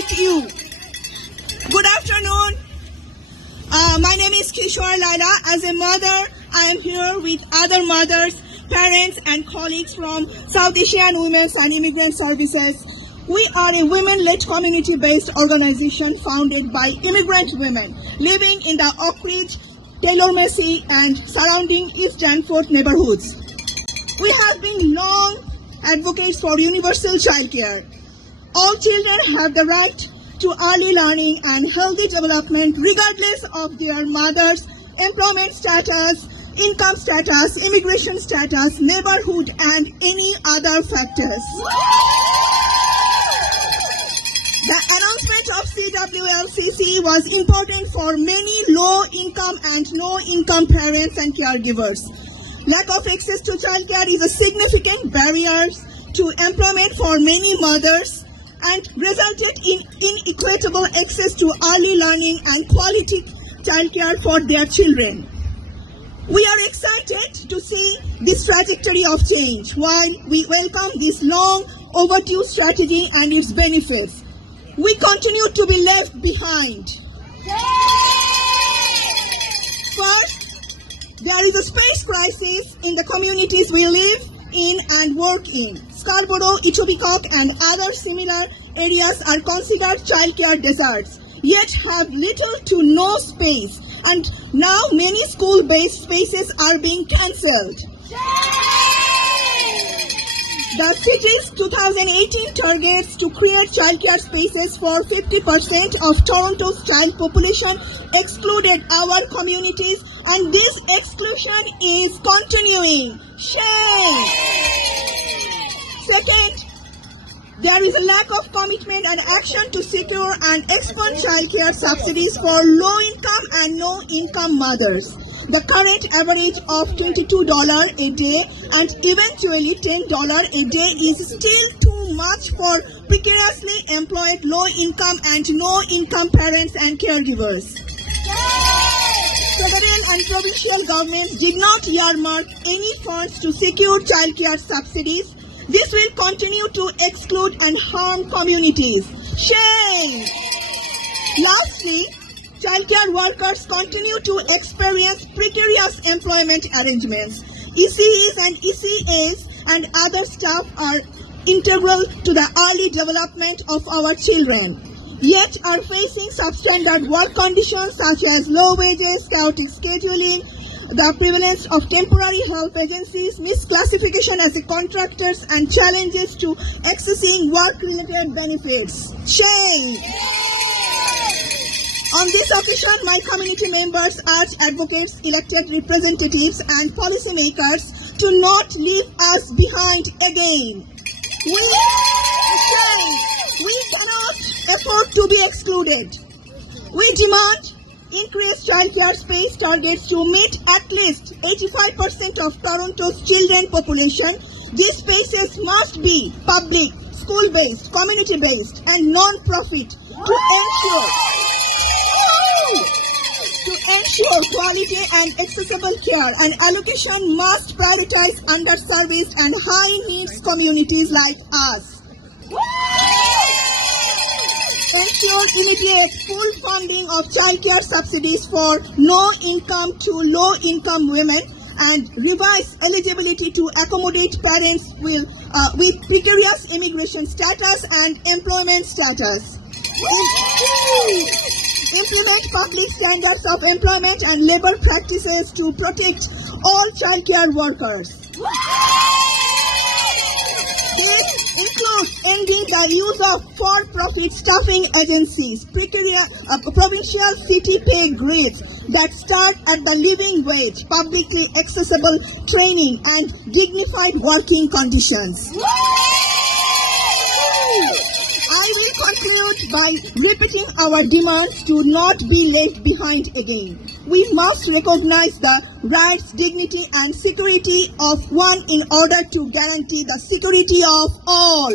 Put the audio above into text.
with you. Good afternoon. My name is Kishower Laila. As a mother, I am here with other mothers, parents, and colleagues from South Asian Women's and Immigrant Services. We are a women-led community-based organization founded by immigrant women living in the Oak Ridge, Taylor Massey, and surrounding East Danforth neighborhoods. We have been long advocates for universal childcare. All children have the right to early learning and healthy development regardless of their mother's employment status, income status, immigration status, neighborhood, and any other factors. The announcement of CWLCC was important for many low-income and no-income parents and caregivers. Lack of access to childcare is a significant barrier to employment for many mothers and resulted in inequitable access to early learning and quality childcare for their children. We are excited to see this trajectory of change while we welcome this long overdue strategy and its benefits. We continue to be left behind. First, there is a space crisis in the communities we live in and work in. Scarborough, Etobicoke, and other similar areas are considered childcare deserts, yet have little to no space, and now many school-based spaces are being cancelled. The city's 2018 targets to create childcare spaces for 50% of Toronto's child population excluded our communities, and this exclusion is continuing. Shame! Second, there is a lack of commitment and action to secure and expand childcare subsidies for low-income and no-income mothers. The current average of $22 a day and eventually $10 a day is still too much for precariously employed low-income and no-income parents and caregivers. Federal and provincial governments did not earmark any funds to secure childcare subsidies. This will continue to exclude and harm communities. Shame! Lastly, childcare workers continue to experience precarious employment arrangements. ECEs and ECAs and other staff are integral to the early development of our children, yet are facing substandard work conditions such as low wages, chaotic scheduling, the prevalence of temporary help agencies, misclassification as contractors, and challenges to accessing work-related benefits. Shame! On this occasion, my community members urge advocates, elected representatives, and policymakers to not leave us behind again. We cannot afford to be excluded. We demand increased childcare space targets to meet at least 85% of Toronto's children population. These spaces must be public, school-based, community-based, and non-profit to ensure quality and accessible care, and allocation must prioritize underserviced and high-needs communities like us. Ensure immediate full funding of childcare subsidies for no-income to low-income women, and revise eligibility to accommodate parents with precarious immigration status and employment status. Implement public standards of employment and labor practices to protect all childcare workers. This includes ending the use of for-profit staffing agencies, provincial city pay grids that start at the living wage, publicly accessible training, and dignified working conditions. I will conclude by repeating our demands to not be left behind again. We must recognize the rights, dignity, and security of one in order to guarantee the security of all.